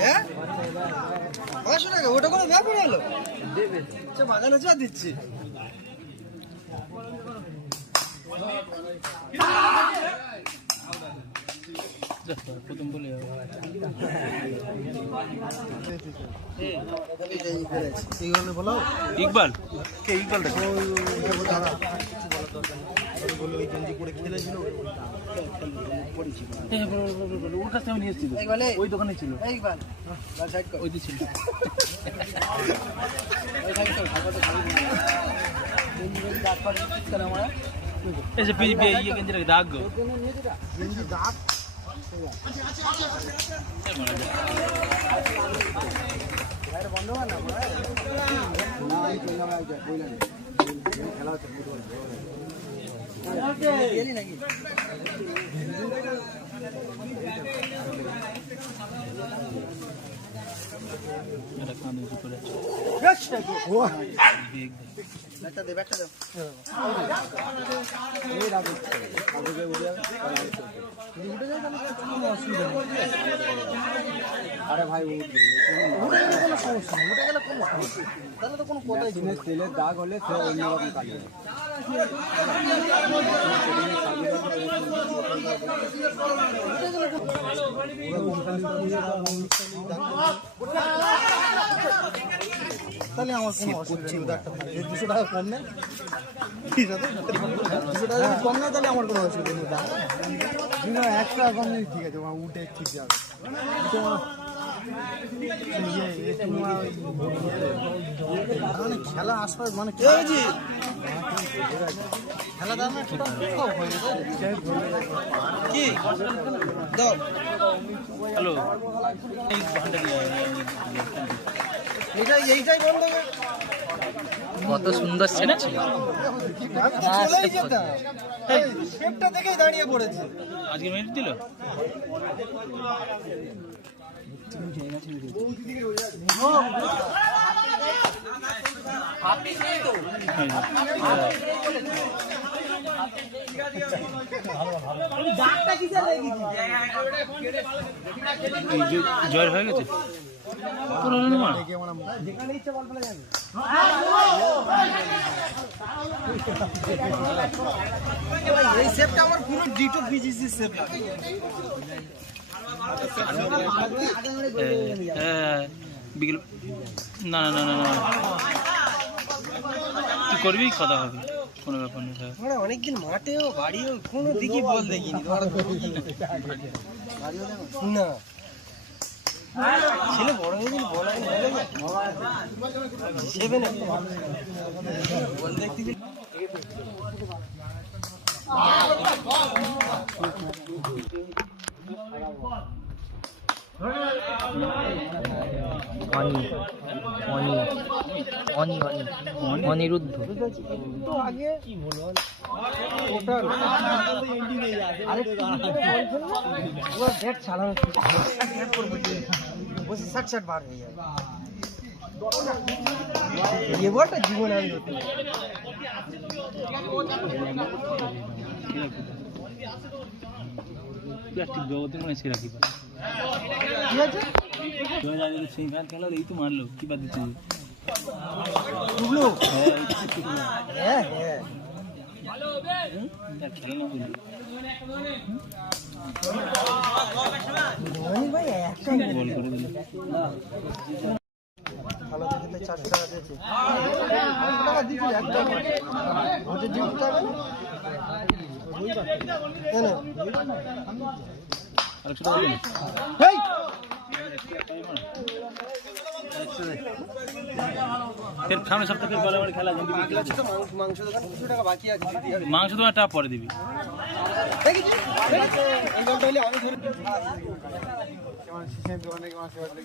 হ্যাঁ 500 টাকা ওটা কোনো ব্যাপার হলো দেবে বাগানে চা দিচ্ছি প্রথম বলে ইকবাল কে ইকবাল ওর কাছে আমি নিয়েছি ওই দোকানে ছিল ওই তো ছিল এই যে ইয়ে গেঞ্জি দাগ গো দাগ বন্ধ হয় না খেলা হচ্ছে নাকি আরে ভাই উঠে গেলে কোনো সমস্যা নেই উঠে গেলে কোনো সমস্যা তাহলে তো কোনো কথাই তেলের দাগ হলে সে অন্যরকম কাটবে তাহলে আমার কোনো অসুবিধা নেই 200 টাকা কম নেই ঠিক আছে 200 টাকা যদি কম নেই তাহলে আমার কোনো অসুবিধা নেই 1 টাকা কম নেই ঠিক আছে উঠে ঠিক যাবে খেলা আসবার মানে খেলা দাম কি হ্যালো এইটাই বন্ধ কত সুন্দর সেট ছিল শেপটা দেখেই দাঁড়িয়ে পড়েছে আজকে মিনিট দিল জয়ের হয়ে গেছে এই শেপটা আমার পুরো ডিটো ভিজিসি শেপ বিকেল না না না না তুই করবি কথা হবে কোনো ব্যাপার নেই অনেকদিন মাঠেও বাড়িও কোনো দিকই বল দেখিনি না ছেলে বড় হয়ে গেলে বল হিসেবে না বল দেখতে অনিরুদ্ধ আগে কি বলবো ডেট ছাড়ানো 60 বার হয়ে যায় ये বলটা জীবন আমি করতে প্লাস্টিক জগতের মনে ছেড়া কি সেই ম্যাচ খেলা এই তো মারলো কি বাদ দিচ্ছে হ্যাঁ হ্যাঁ খেলা না বলি ভাই একটা বল করে দিল ভালো দেখতে 4 টাকা দিয়েছে 8 টাকা দিয়েছিল একটা ওটা দিতে হবে কেন আরেকটা বলুন হেই ফের সামনে সপ্তাহে বলে বলে খেলা জিতবি মাংস দোকান 200 টাকা বাকি আছে দিতে হবে মাংস দোকানটা পরে দিবি দেখি এই গল্পটা হলে আমি ধরে কেমন সিস্টেম দোকানে কেমন সেবা করে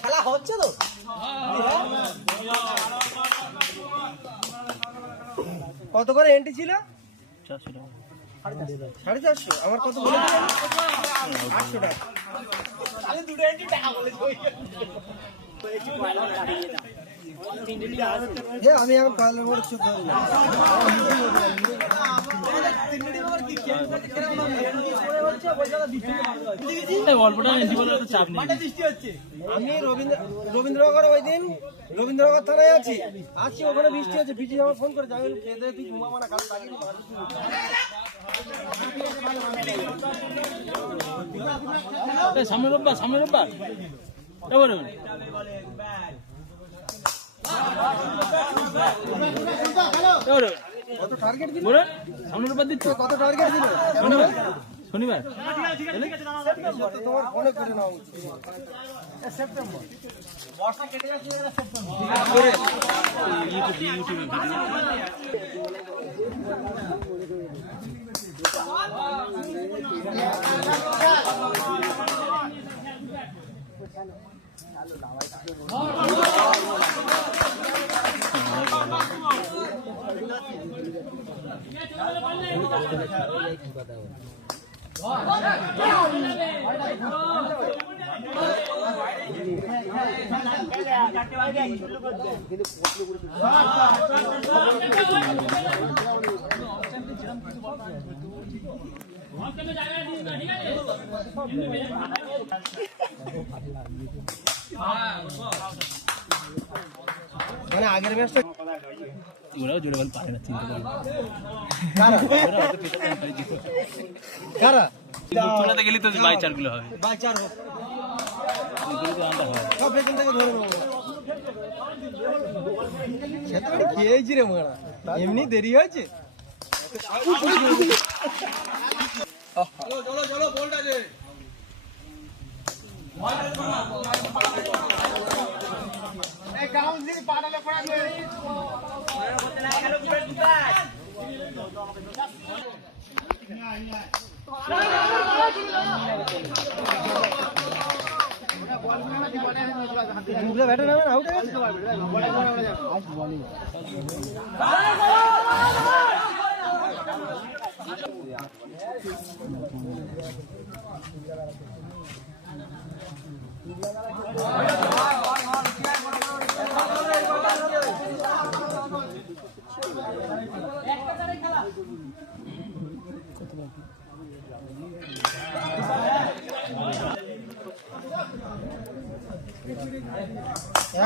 খেলা হচ্ছে তো কত করে এন্ট্রি ছিল? 450 আমার কত বলে 800 টাকা। আমি এখন পয়লা বড় চোখ আমি রবীন্দ্রনগর ওই দিন রবীন্দ্রনগর থানায় আছি ওখানে বৃষ্টি হচ্ছে বৃষ্টি আমার ফোন করে যাবে খেতে তুই ঘুমাবো না কাল সামনে রোববার এবার কত টার্গেট দিল? সামনে রোববার দিচ্ছ? কত টার্গেট দিল? শনিবার তোমার ফোনে করে নাও সেপ্টেম্বর বর্ষা কেটে যাচ্ছে ইউটিউবে মানে আগের ম্যাচটা ওরাও জোরে বল পারে না চিন্তা করে কারা তোলাতে গেলি তো বাই চার গুলো হবে বাই চার হোক আন্ডার হবে সব পেছন থেকে ধরে নেবো সেটা খেয়েছি রে মারা এমনি দেরি হয়েছে চলো চলো বলটা যে এই গ্রাউন্ড দিয়ে পাড়ালে পড়াবে ব্যাটে নামেন আউট হয়ে গেছে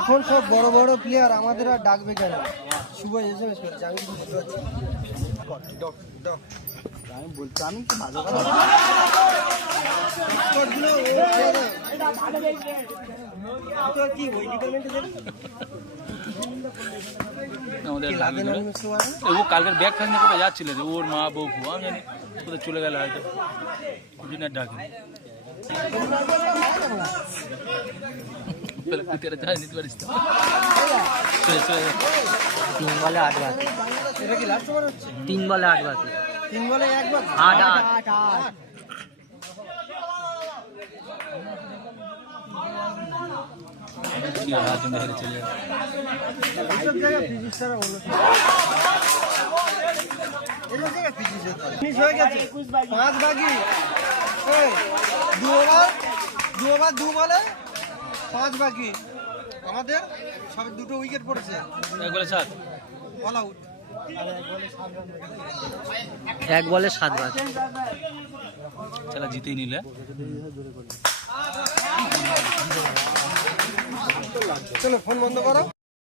এখন সব বড় বড় প্লেয়ার আমাদের আর ডাকবে কেন? শুভ এসএমএস করছে আমি কিছু বুঝতে পারছি আমি বলছি আমি কি ভালো কি ওই ডিপার্টমেন্টে ও কালকের ব্যাগ থাকলে কোথায় যাচ্ছিল রে ওর মা বউ আমি জানি কোথায় চলে গেল হয়তো ওই জন্য ডাকে নিতে পারিস 3 বলে 8 বাকি এটা কি লাস্ট ওভার হচ্ছে 3 বলে 8 বাকি 3 বলে 1 বাকি 8 হেরে চলে যাবে এইসব জায়গায় ফিজিক্সরা হলো এইসব জায়গায় ফিজিক্স হয়ে গেছে 5 বাকি এই 2 ওভার 2 বলে 5 বাকি আমাদের সব দুটো উইকেট পড়েছে 1 বলে 7 অল আউট এক বলে 7 বাকি চলো জিতেই নিলে চলো ফোন বন্ধ করো